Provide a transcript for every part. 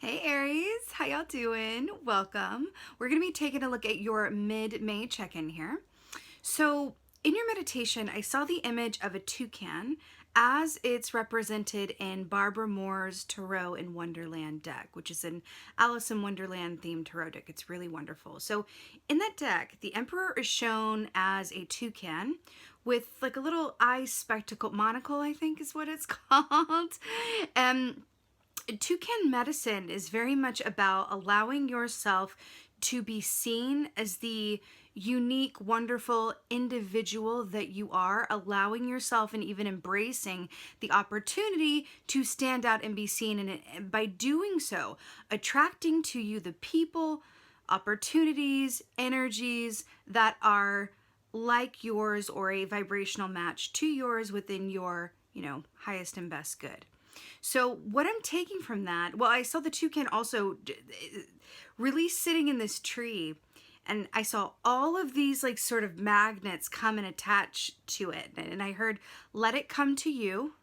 Hey Aries, how y'all doing? Welcome. We're going to be taking a look at your mid-May check-in here. So in your meditation, I saw the image of a toucan as it's represented in Barbara Moore's Tarot in Wonderland deck, which is an Alice in Wonderland themed tarot deck. It's really wonderful. So in that deck, the Emperor is shown as a toucan with like a little eye spectacle, monocle, I think is what it's called. And toucan medicine is very much about allowing yourself to be seen as the unique, wonderful individual that you are, allowing yourself and even embracing the opportunity to stand out and be seen. And by doing so, attracting to you the people, opportunities, energies that are like yours or a vibrational match to yours within your, highest and best good. So what I'm taking from that, well, I saw the toucan also really sitting in this tree, and I saw all of these like sort of magnets come and attach to it. And I heard, let it come to you,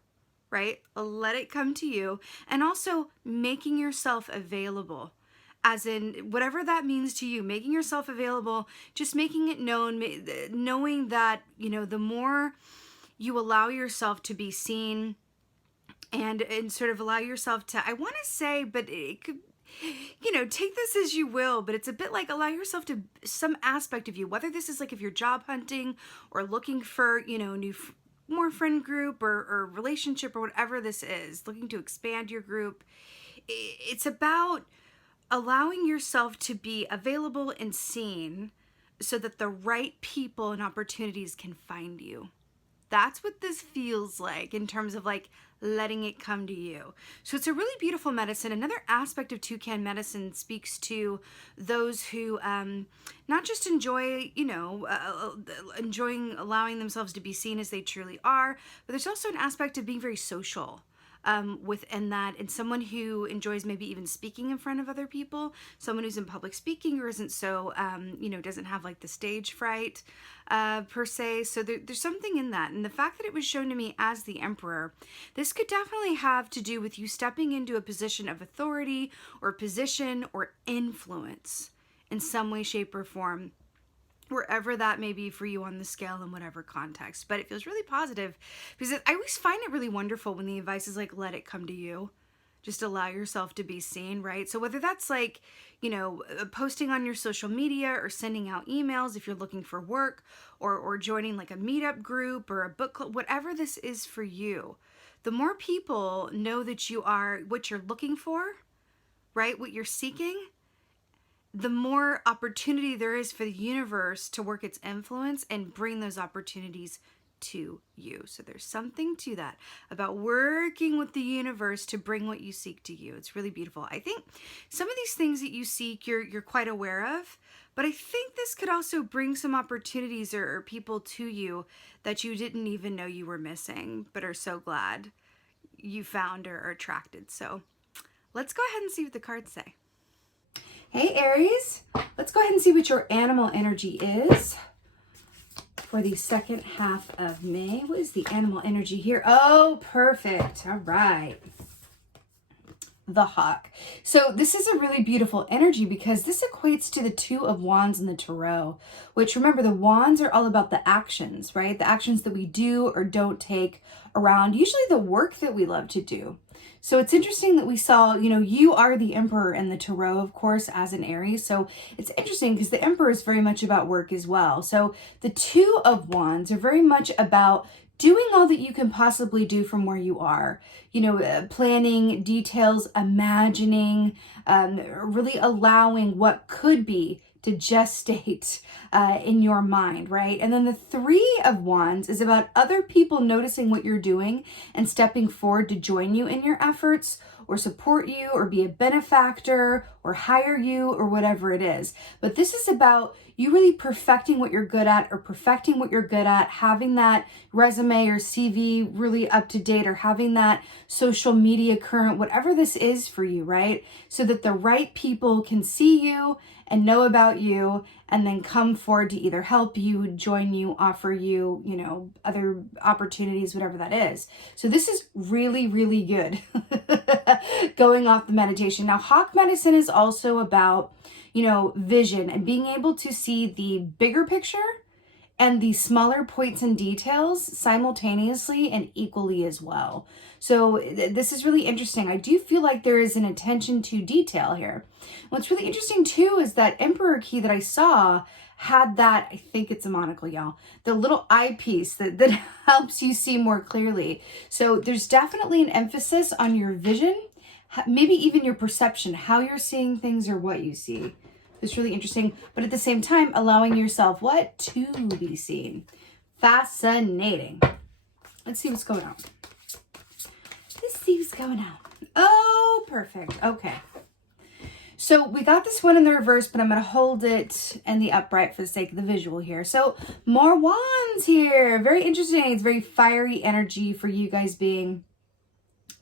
right? Let it come to you. And also making yourself available, as in whatever that means to you, making yourself available, just making it known, knowing that, the more you allow yourself to be seen, and sort of allow yourself to, I want to say, but it could, take this as you will, but it's a bit like allow yourself to some aspect of you, whether this is like if you're job hunting or looking for, more friend group or relationship or whatever this is, looking to expand your group. It's about allowing yourself to be available and seen so that the right people and opportunities can find you. That's what this feels like in terms of like letting it come to you. So it's a really beautiful medicine. Another aspect of toucan medicine speaks to those who not just enjoy, enjoying allowing themselves to be seen as they truly are, but there's also an aspect of being very social. Within that, and someone who enjoys maybe even speaking in front of other people, someone who's in public speaking or isn't so, doesn't have like the stage fright per se. So there's something in that. And the fact that it was shown to me as the Emperor, this could definitely have to do with you stepping into a position of authority or position or influence in some way, shape, or form, wherever that may be for you on the scale in whatever context. But it feels really positive because I always find it really wonderful when the advice is like, let it come to you. Just allow yourself to be seen, right? So whether that's like, posting on your social media or sending out emails if you're looking for work, or joining like a meetup group or a book club, whatever this is for you, the more people know that you are what you're looking for, right? What you're seeking, the more opportunity there is for the universe to work its influence and bring those opportunities to you. So there's something to that about working with the universe to bring what you seek to you. It's really beautiful. I think some of these things that you seek, you're quite aware of, but I think this could also bring some opportunities or people to you that you didn't even know you were missing, but are so glad you found or are attracted. So let's go ahead and see what the cards say. Hey Aries, let's go ahead and see what your animal energy is for the second half of May. What is the animal energy here? Oh, perfect. All right. The hawk. So this is a really beautiful energy because this equates to the Two of Wands in the Tarot, which, remember, the wands are all about the actions, right? The actions that we do or don't take around usually the work that we love to do. So it's interesting that we saw, you are the Emperor in the Tarot, of course, as an Aries. So it's interesting because the Emperor is very much about work as well. So the Two of Wands are very much about doing all that you can possibly do from where you are, planning, details, imagining, really allowing what could be to gestate in your mind, right? And then the Three of Wands is about other people noticing what you're doing and stepping forward to join you in your efforts or support you or be a benefactor or hire you or whatever it is. But this is about you really perfecting what you're good at or perfecting what you're good at, having that resume or CV really up to date or having that social media current, whatever this is for you, right? So that the right people can see you and know about you, and then come forward to either help you, join you, offer you, you know, other opportunities, whatever that is. So this is really, really good going off the meditation. Now, hawk medicine is also about, you know, vision and being able to see the bigger picture and the smaller points and details simultaneously and equally as well. So this is really interesting. I do feel like there is an attention to detail here. What's really interesting too is that Emperor key that I saw had that, I think it's a monocle, y'all, the little eyepiece that helps you see more clearly. So there's definitely an emphasis on your vision, maybe even your perception, how you're seeing things or what you see. It's really interesting, but at the same time, allowing yourself what? To be seen. Fascinating. Let's see what's going on. Let's see what's going on. Oh, perfect. Okay. So we got this one in the reverse, but I'm going to hold it in the upright for the sake of the visual here. So more wands here. Very interesting. It's very fiery energy for you guys being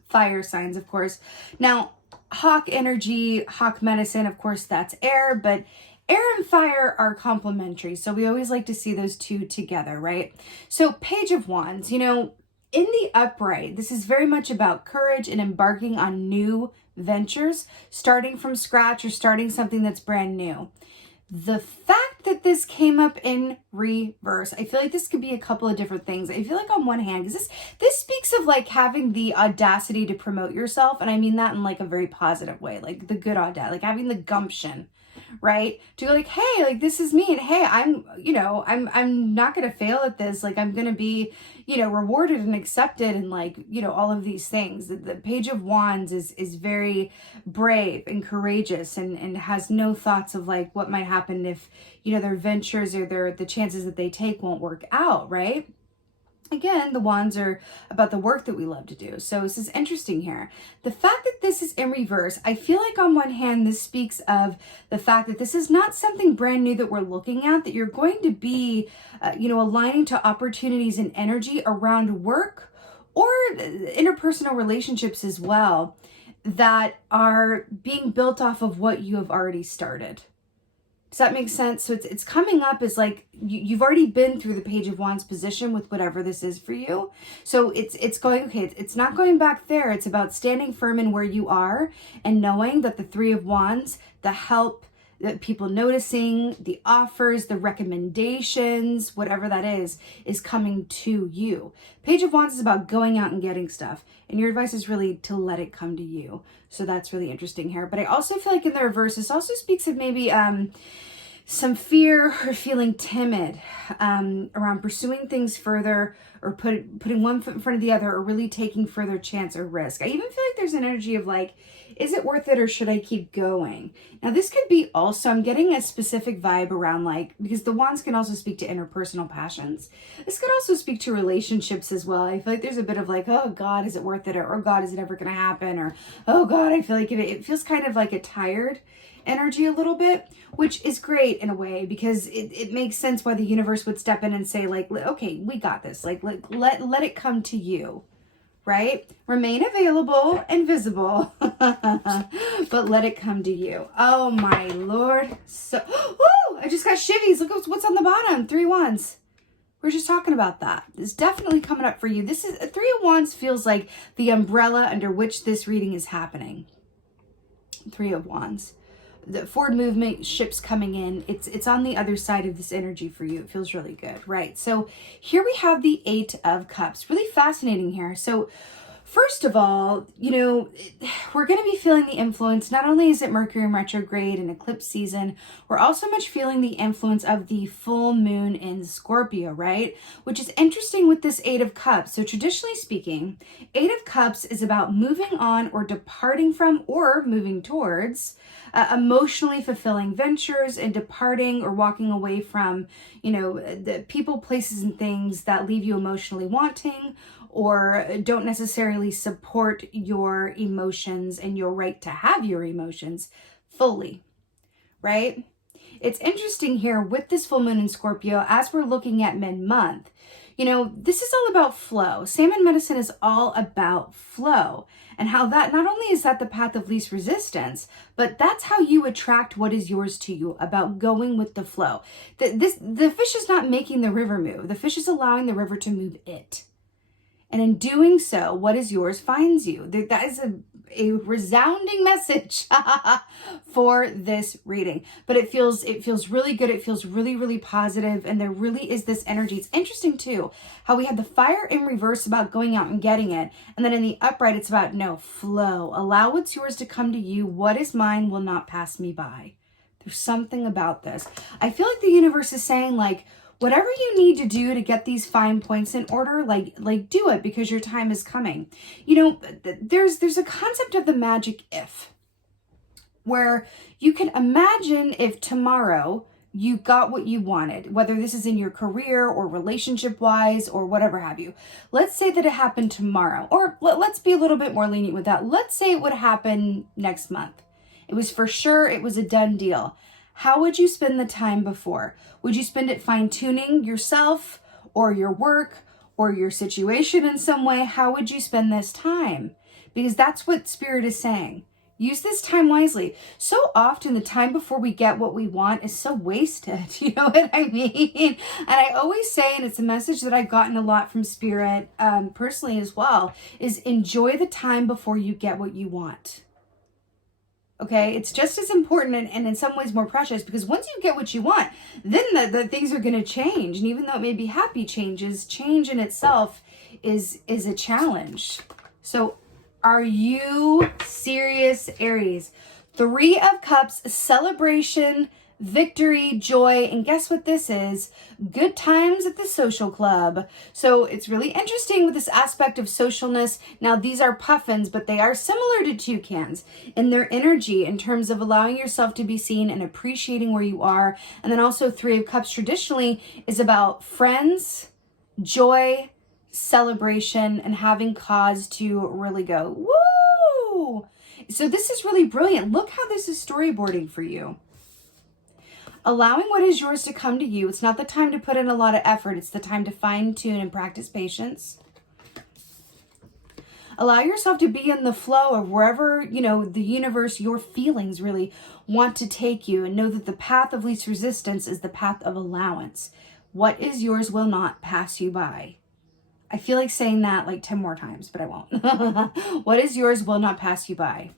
fire signs, of course. Now, hawk energy, hawk medicine, of course, that's air, but air and fire are complementary. So we always like to see those two together, right? So Page of Wands, you know, in the upright, this is very much about courage and embarking on new ventures, starting from scratch or starting something that's brand new. The fact that this came up in reverse, I feel like this could be a couple of different things. I feel like on one hand, because this speaks of like having the audacity to promote yourself, and I mean that in like a very positive way, like the good audacity, like having the gumption, right? To go like, hey, like this is me, and hey, I'm not gonna fail at this. Like I'm gonna be, you know, rewarded and accepted, and like, you know, all of these things. The Page of Wands is very brave and courageous, and has no thoughts of like what might happen if, you know, their ventures or the chances that they take won't work out, right? Again, the wands are about the work that we love to do. So this is interesting here. The fact that this is in reverse, I feel like on one hand, this speaks of the fact that this is not something brand new that we're looking at, that you're going to be, you know, aligning to opportunities and energy around work or interpersonal relationships as well that are being built off of what you have already started. Does that make sense? So it's coming up as like you've already been through the Page of Wands position with whatever this is for you. So it's going, okay, it's not going back there. It's about standing firm in where you are and knowing that the Three of Wands, the help, the people noticing, the offers, the recommendations, whatever that is coming to you. Page of Wands is about going out and getting stuff. And your advice is really to let it come to you. So that's really interesting here. But I also feel like in the reverse, this also speaks of maybe some fear or feeling timid around pursuing things further, or putting one foot in front of the other, or really taking further chance or risk. I even feel like there's an energy of like, is it worth it or should I keep going? Now this could be also, I'm getting a specific vibe around like, because the wands can also speak to interpersonal passions. This could also speak to relationships as well. I feel like there's a bit of like, oh God, is it worth it? Or oh God, is it ever going to happen? Or oh God, I feel like it feels kind of like a tired energy a little bit, which is great in a way, because it makes sense why the universe would step in and say like, okay, we got this. Like let it come to you. Right? Remain available and visible, but let it come to you. Oh my Lord. So, woo, I just got shivvies. Look what's on the bottom. 3 wands. We're just talking about that. It's definitely coming up for you. This is 3 of wands feels like the umbrella under which this reading is happening. 3 of wands. The forward movement, ships coming in, it's on the other side of this energy for you. It feels really good, right? So here we have the 8 of Cups. Really fascinating here. So first of all, you know, we're going to be feeling the influence. Not only is it Mercury in retrograde and eclipse season, we're also much feeling the influence of the full moon in Scorpio, right? Which is interesting with this 8 of Cups. So traditionally speaking, 8 of Cups is about moving on or departing from or moving towards emotionally fulfilling ventures, and departing or walking away from, you know, the people, places, and things that leave you emotionally wanting or don't necessarily support your emotions and your right to have your emotions fully, right? It's interesting here with this full moon in Scorpio, as we're looking at mid-month, You know, this is all about flow. Salmon medicine is all about flow, and how that not only is that the path of least resistance, but that's how you attract what is yours to you, about going with the flow. The fish is not making the river move. The fish is allowing the river to move it. And in doing so, what is yours finds you. That is a resounding message for this reading. But it feels really good. It feels really, really positive. And there really is this energy. It's interesting too, how we had the fire in reverse about going out and getting it. And then in the upright, it's about no, flow. Allow what's yours to come to you. What is mine will not pass me by. There's something about this. I feel like the universe is saying, like, whatever you need to do to get these fine points in order, like do it, because your time is coming. You know, there's a concept of the magic if, where you can imagine if tomorrow you got what you wanted, whether this is in your career or relationship wise or whatever have you. Let's say that it happened tomorrow, or let's be a little bit more lenient with that. Let's say it would happen next month. It was for sure, it was a done deal. How would you spend the time before? Would you spend it fine-tuning yourself or your work or your situation in some way? How would you spend this time? Because that's what Spirit is saying. Use this time wisely. So often the time before we get what we want is so wasted. You know what I mean? And I always say, and it's a message that I've gotten a lot from Spirit personally as well, is enjoy the time before you get what you want. Okay, it's just as important and in some ways more precious, because once you get what you want, then the things are going to change. And even though it may be happy changes, change in itself is a challenge. So are you serious, Aries? 3 of Cups, celebration, victory, joy, and guess what this is? Good times at the social club. So it's really interesting with this aspect of socialness. Now, these are puffins, but they are similar to toucans in their energy in terms of allowing yourself to be seen and appreciating where you are. And then also 3 of Cups traditionally is about friends, joy, celebration, and having cause to really go, woo! So this is really brilliant. Look how this is storyboarding for you. Allowing what is yours to come to you. It's not the time to put in a lot of effort. It's the time to fine tune and practice patience. Allow yourself to be in the flow of wherever, you know, the universe, your feelings really want to take you, and know that the path of least resistance is the path of allowance. What is yours will not pass you by. I feel like saying that like 10 more times, but I won't. What is yours will not pass you by.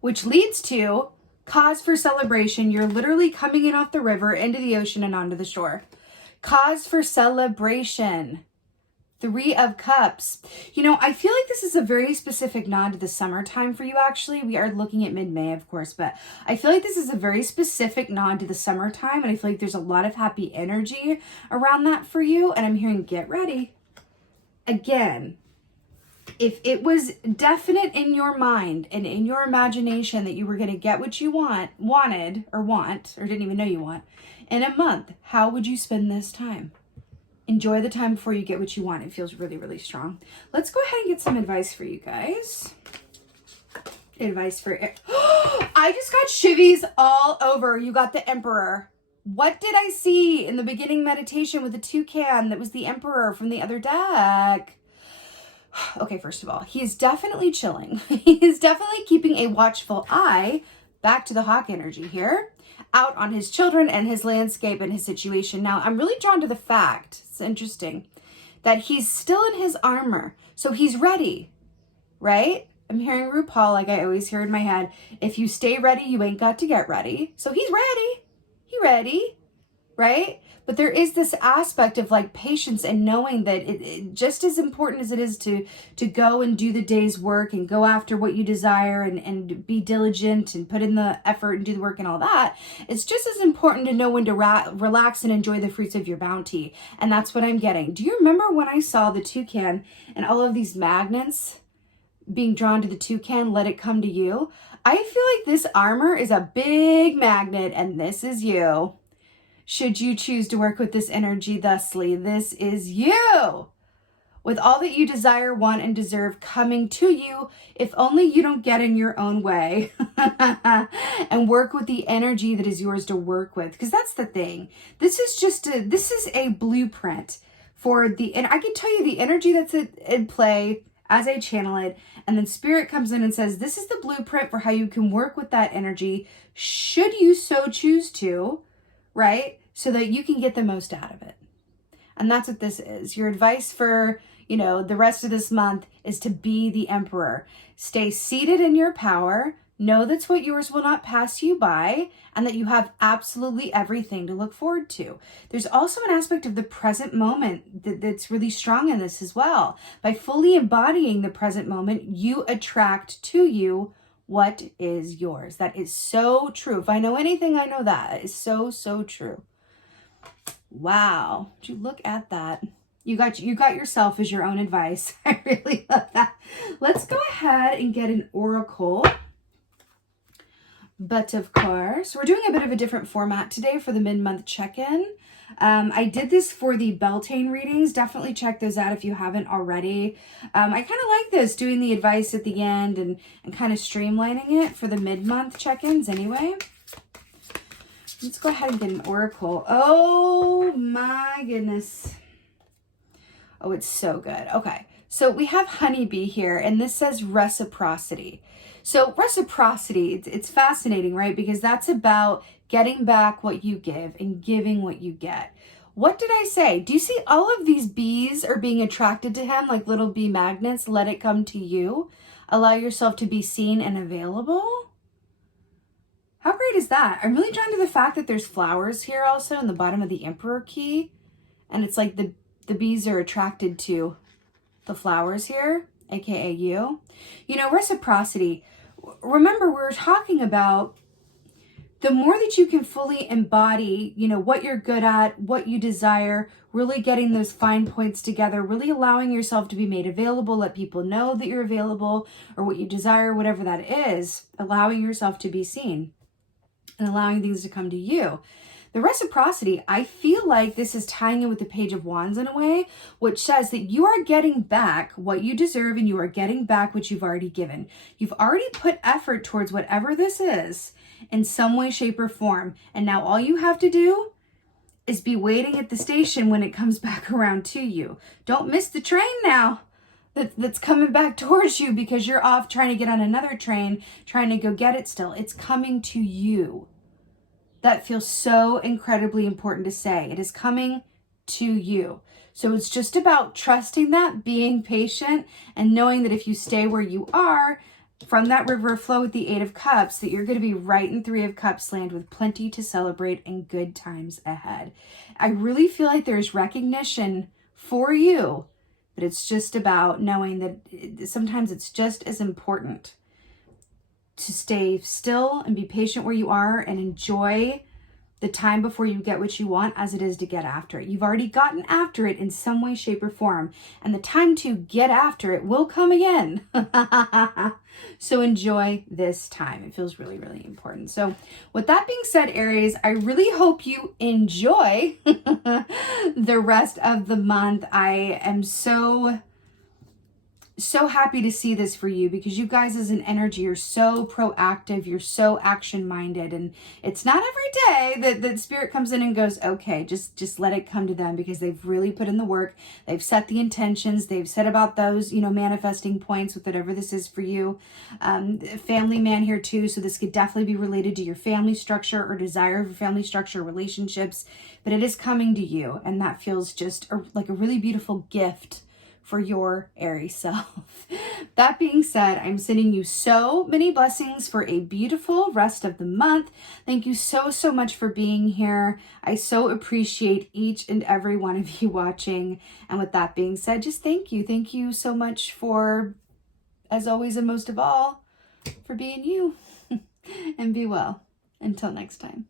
Which leads to cause for celebration. You're literally coming in off the river, into the ocean, and onto the shore. Cause for celebration. 3 of Cups. You know, I feel like this is a very specific nod to the summertime for you, actually. We are looking at mid-May, of course, but I feel like this is a very specific nod to the summertime, and I feel like there's a lot of happy energy around that for you, and I'm hearing get ready. Again, if it was definite in your mind and in your imagination that you were going to get what you wanted, or didn't even know you want, in a month, how would you spend this time? Enjoy the time before you get what you want. It feels really, really strong. Let's go ahead and get some advice for you guys. Advice for... I just got chivies all over. You got the Emperor. What did I see in the beginning meditation with the toucan that was the Emperor from the other deck? Okay, first of all, he is definitely chilling. He is definitely keeping a watchful eye, back to the hawk energy here, out on his children and his landscape and his situation. Now, I'm really drawn to the fact, it's interesting, that he's still in his armor. So he's ready, right? I'm hearing RuPaul, like I always hear in my head, if you stay ready, you ain't got to get ready. So he's ready. He ready, right? But there is this aspect of like patience and knowing that it just as important as it is to go and do the day's work and go after what you desire and be diligent and put in the effort and do the work and all that, it's just as important to know when to relax and enjoy the fruits of your bounty. And that's what I'm getting. Do you remember when I saw the toucan and all of these magnets being drawn to the toucan, let it come to you? I feel like this armor is a big magnet and this is you. Should you choose to work with this energy thusly, this is you. with all that you desire, want, and deserve coming to you, if only you don't get in your own way and work with the energy that is yours to work with. Because that's the thing. This is a blueprint for and I can tell you the energy that's in play as I channel it, and then Spirit comes in and says, this is the blueprint for how you can work with that energy, should you so choose to, right? So that you can get the most out of it. And that's what this is. Your advice for, the rest of this month is to be the emperor. Stay seated in your power. Know that's what yours will not pass you by, and that you have absolutely everything to look forward to. There's also an aspect of the present moment that's really strong in this as well. By fully embodying the present moment, you attract to you what is yours. That is so true. If I know anything, I know that. That is so, so true. Wow. Would you look at that? You got yourself as your own advice. I really love that. Let's go ahead and get an oracle. But of course, we're doing a bit of a different format today for the mid-month check-in. I did this for the Beltane readings. Definitely check those out if you haven't already. I kind of like this, doing the advice at the end and kind of streamlining it for the mid-month check-ins anyway. Let's go ahead and get an oracle. Oh my goodness. Oh, it's so good. Okay, so we have honeybee here, and this says reciprocity. So reciprocity, it's fascinating, right? Because that's about getting back what you give and giving what you get. What did I say? Do you see all of these bees are being attracted to him like little bee magnets? Let it come to you. Allow yourself to be seen and available. How great is that? I'm really drawn to the fact that there's flowers here also in the bottom of the Emperor key. And it's like the bees are attracted to the flowers here, aka you. Reciprocity. Remember, we're talking about the more that you can fully embody, what you're good at, what you desire, really getting those fine points together, really allowing yourself to be made available, let people know that you're available or what you desire, whatever that is, allowing yourself to be seen and allowing things to come to you. The reciprocity, I feel like this is tying in with the Page of Wands in a way, which says that you are getting back what you deserve and you are getting back what you've already given. You've already put effort towards whatever this is in some way, shape, or form. And now all you have to do is be waiting at the station when it comes back around to you. Don't miss the train now that's coming back towards you because you're off trying to get on another train, trying to go get it still. It's coming to you. That feels so incredibly important to say. It is coming to you. So it's just about trusting that, being patient, and knowing that if you stay where you are, from that river flow with the 8 of Cups, that you're going to be right in 3 of Cups land with plenty to celebrate and good times ahead. I really feel like there's recognition for you, but it's just about knowing that sometimes it's just as important to stay still and be patient where you are and enjoy the time before you get what you want as it is to get after it. You've already gotten after it in some way, shape, or form, and the time to get after it will come again. So enjoy this time. It feels really, really important. So with that being said, Aries, I really hope you enjoy the rest of the month. I am so happy to see this for you because you guys as an energy are so proactive, you're so action-minded, and it's not every day that Spirit comes in and goes, okay, just let it come to them, because they've really put in the work, they've set the intentions, they've set about those, manifesting points with whatever this is for you. Family man here too, so this could definitely be related to your family structure or desire for family structure, relationships, but it is coming to you, and that feels just like a really beautiful gift for your Aries self. That being said, I'm sending you so many blessings for a beautiful rest of the month. Thank you so, so much for being here. I so appreciate each and every one of you watching. And with that being said, just thank you. Thank you so much for, as always and most of all, for being you. And be well. Until next time.